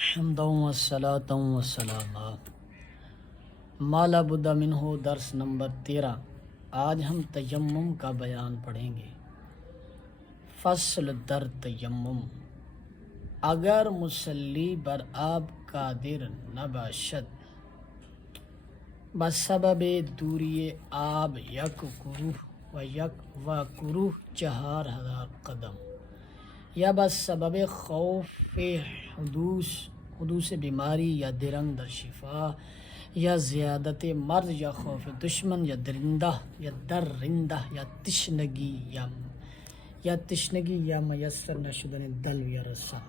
حمدا والصلاة والسلام ما لا بد منہ درس نمبر 13۔ آج ہم تیمم کا بیان پڑھیں گے۔ فصل در تیمم، اگر مصلی بر آب قادر نہ باشد بسبب دوری آب یک کروہ 4000 قدم، یا بسبب خوف حدوث بیماری یا درنگ در شفا یا زیادت مرض یا خوف دشمن یا درندہ یا تشنگی یا میسر نشدن دلو یا رسن،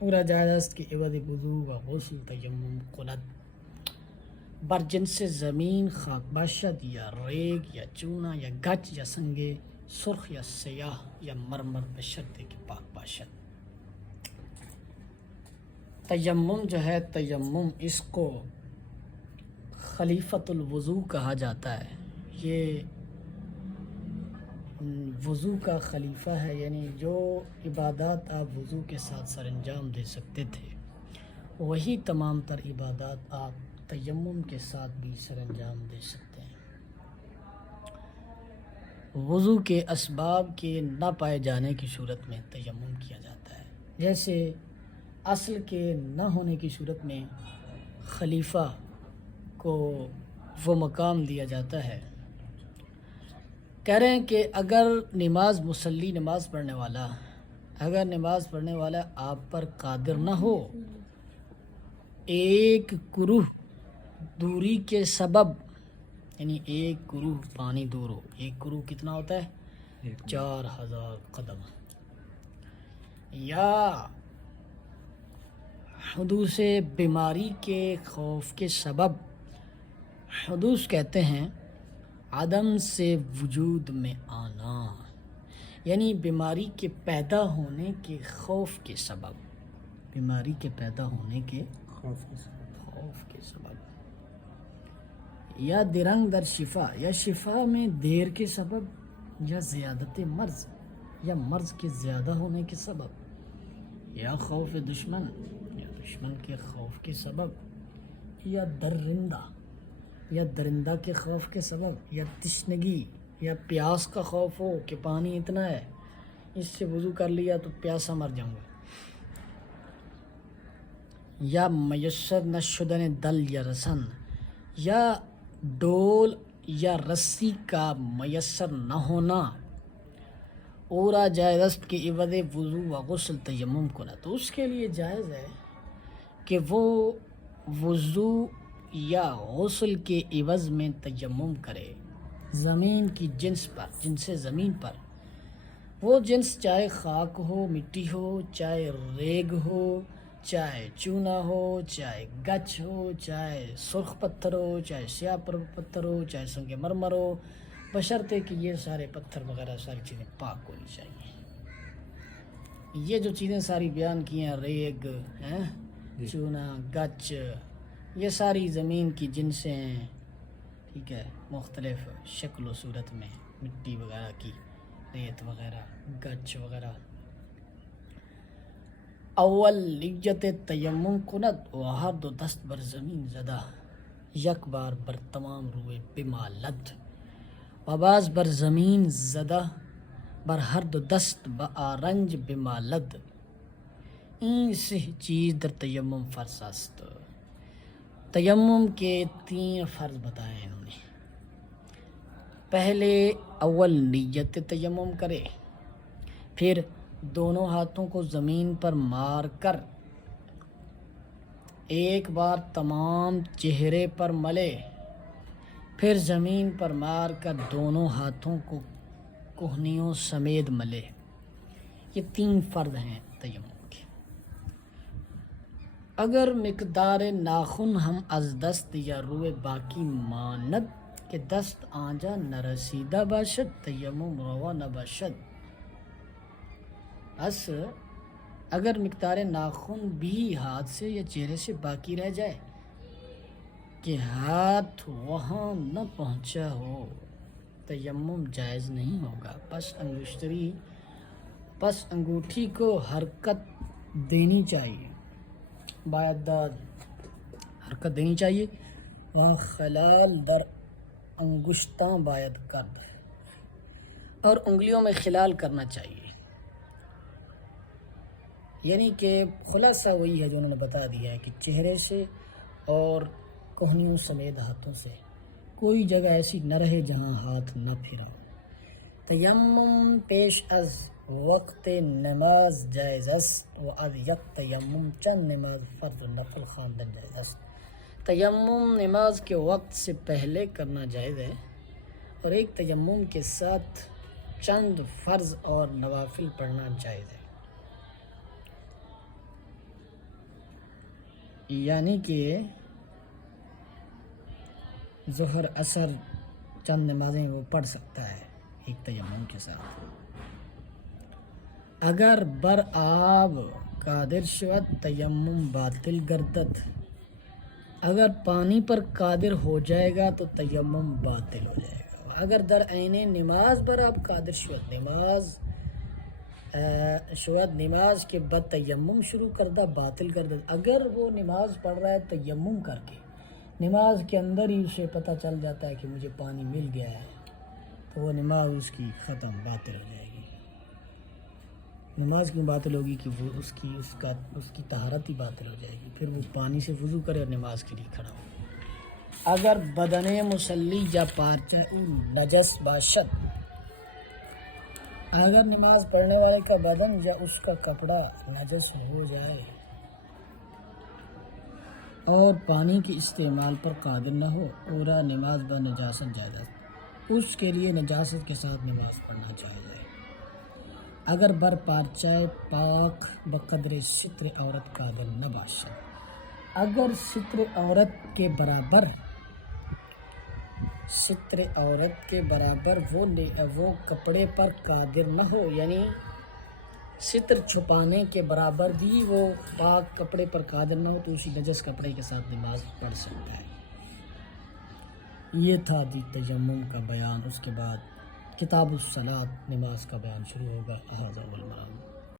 اور جائز است کہ عوض وضو و غسل تیمم کند بر جنس زمین خاک باشد یا ریگ یا چونا یا گچ یا سنگ سرخ یا سیاہ یا مرمر بشرط کہ پاک باشد۔ تیمم جو ہے، تیمم اس کو خلیفۃ الوضو کہا جاتا ہے۔ یہ وضو کا خلیفہ ہے، یعنی جو عبادات آپ وضو کے ساتھ سر انجام دے سکتے تھے وہی تمام تر عبادات آپ تیمم کے ساتھ بھی سر انجام دے سکتے ہیں۔ وضو کے اسباب کے نہ پائے جانے کی صورت میں تیمم کیا جاتا ہے، جیسے اصل کے نہ ہونے کی صورت میں خلیفہ کو وہ مقام دیا جاتا ہے۔ کہہ رہے ہیں کہ اگر مصلی نماز پڑھنے والا آپ پر قادر نہ ہو، ایک کروہ دوری کے سبب، یعنی ایک کروہ پانی دور ہو۔ ایک کروہ کتنا ہوتا ہے؟ 4000 قدم۔ یا حدوث بیماری کے خوف کے سبب، حدوث کہتے ہیں عدم سے وجود میں آنا، یعنی بیماری کے پیدا ہونے کے خوف کے سبب، بیماری کے پیدا ہونے کے خوف کے سبب، یا درنگ در شفا، یا شفا میں دیر کے سبب، یا زیادت مرض، یا مرض کے زیادہ ہونے کے سبب، یا خوف دشمن، یا دشمن کے خوف کے سبب، یا درندہ کے خوف کے سبب، یا تشنگی یا پیاس کا خوف ہو کہ پانی اتنا ہے اس سے وضو کر لیا تو پیاسا مر جاؤں گا، یا میسر نہ شدن دل یا رسن، یا ڈول یا رسی کا میسر نہ ہونا، اور جائز است کہ عوض وضو و غسل تیمم کنا، تو اس کے لیے جائز ہے کہ وہ وضو یا غسل کے عوض میں تیمم کرے زمین کی جنس زمین پر۔ وہ جنس چاہے خاک ہو، مٹی ہو، چاہے ریگ ہو، چاہے چونا ہو، چاہے گچ ہو، چاہے سرخ پتھر ہو، چاہے سیاہ پتھر ہو، چاہے سنگ مرمر ہو، بشرطے کہ یہ سارے پتھر وغیرہ ساری چیزیں پاک ہونی چاہیے۔ یہ جو چیزیں ساری بیان کی ہیں، ریگ، چونا، گچ، یہ ساری زمین کی جنسیں ہیں، ٹھیک ہے، مختلف شکل و صورت میں، مٹی وغیرہ کی، ریت وغیرہ، گچ وغیرہ۔ اول نیت تیمم کند و ہر دو دست بر زمین زدہ، یک بار بر تمام روئے بمالد، و باز بر زمین زدہ بر ہر دو دست بآرنج بمالد۔ این سہ چیز در تیمم فرض است۔ تیمم کے 3 فرض بتائے انہوں نے۔ پہلے اول نیت تیمم کرے، پھر دونوں ہاتھوں کو زمین پر مار کر ایک بار تمام چہرے پر ملے، پھر زمین پر مار کر دونوں ہاتھوں کو کوہنیوں سمیت ملے۔ یہ 3 فرض ہیں تیمم کے۔ اگر مقدار ناخن ہم از دست یا روئے باقی ماند کہ دست آنجا نرسیدہ باشد تیمم روا نباشد۔ بس اگر مقدار ناخن بھی ہاتھ سے یا چہرے سے باقی رہ جائے کہ ہاتھ وہاں نہ پہنچا ہو، تیمم جائز نہیں ہوگا۔ پس انگوٹھی کو حرکت دینی چاہیے، باید حرکت دینی چاہیے، وہاں خلال در انگشتاں باید کرد اور انگلیوں میں خلال کرنا چاہیے. یعنی کہ خلاصہ وہی ہے جو انہوں نے بتا دیا ہے کہ چہرے سے اور کوہنیوں سمیت ہاتھوں سے کوئی جگہ ایسی نہ رہے جہاں ہاتھ نہ پھرا. تیمم پیش از وقت نماز جائز است و از یک تیمم چند نماز فرض و نفل خواندن جائز است. تیمم نماز کے وقت سے پہلے کرنا جائز ہے اور ایک تیمم کے ساتھ چند فرض اور نوافل پڑھنا جائز ہے. یعنی کہ ظہر عصر چند نمازیں وہ پڑھ سکتا ہے ایک تیمم کے ساتھ. اگر بر آب قادر شود تیمم باطل گردد. اگر پانی پر قادر ہو جائے گا تو تیمم باطل ہو جائے گا. اگر در عین نماز بر آب قادر شود نماز کے بعد تیمم شروع کردہ باطل گردد. اگر وہ نماز پڑھ رہا ہے تیمم کر کے، نماز کے اندر ہی اسے پتہ چل جاتا ہے کہ مجھے پانی مل گیا ہے، تو وہ نماز اس کی ختم، باطل ہو جائے گی. نماز کیوں باطل ہوگی کہ وہ اس کی طہارت ہی باطل ہو جائے گی. پھر وہ پانی سے وضو کرے اور نماز کے لیے کھڑا ہو. اگر بدن مصلی یا پارچہ نجس باشد، اگر نماز پڑھنے والے کا بدن یا اس کا کپڑا نجس ہو جائے اور پانی کے استعمال پر قادر نہ ہو اور نماز با نجاست جائز ہے، اس کے لیے نجاست کے ساتھ نماز پڑھنا چاہیے. اگر بر پارچہ پاک بقدر ستر عورت قادر نہ باشد، اگر ستر عورت کے برابر وہ کپڑے پر قادر نہ ہو، یعنی ستر چھپانے کے برابر بھی وہ پاک کپڑے پر قادر نہ ہو، تو اسی نجس کپڑے کے ساتھ نماز پڑھ سکتا ہے. یہ تھا تیمم کا بیان. اس کے بعد کتاب الصلاۃ نماز کا بیان شروع ہوگا. ھذا والمرام.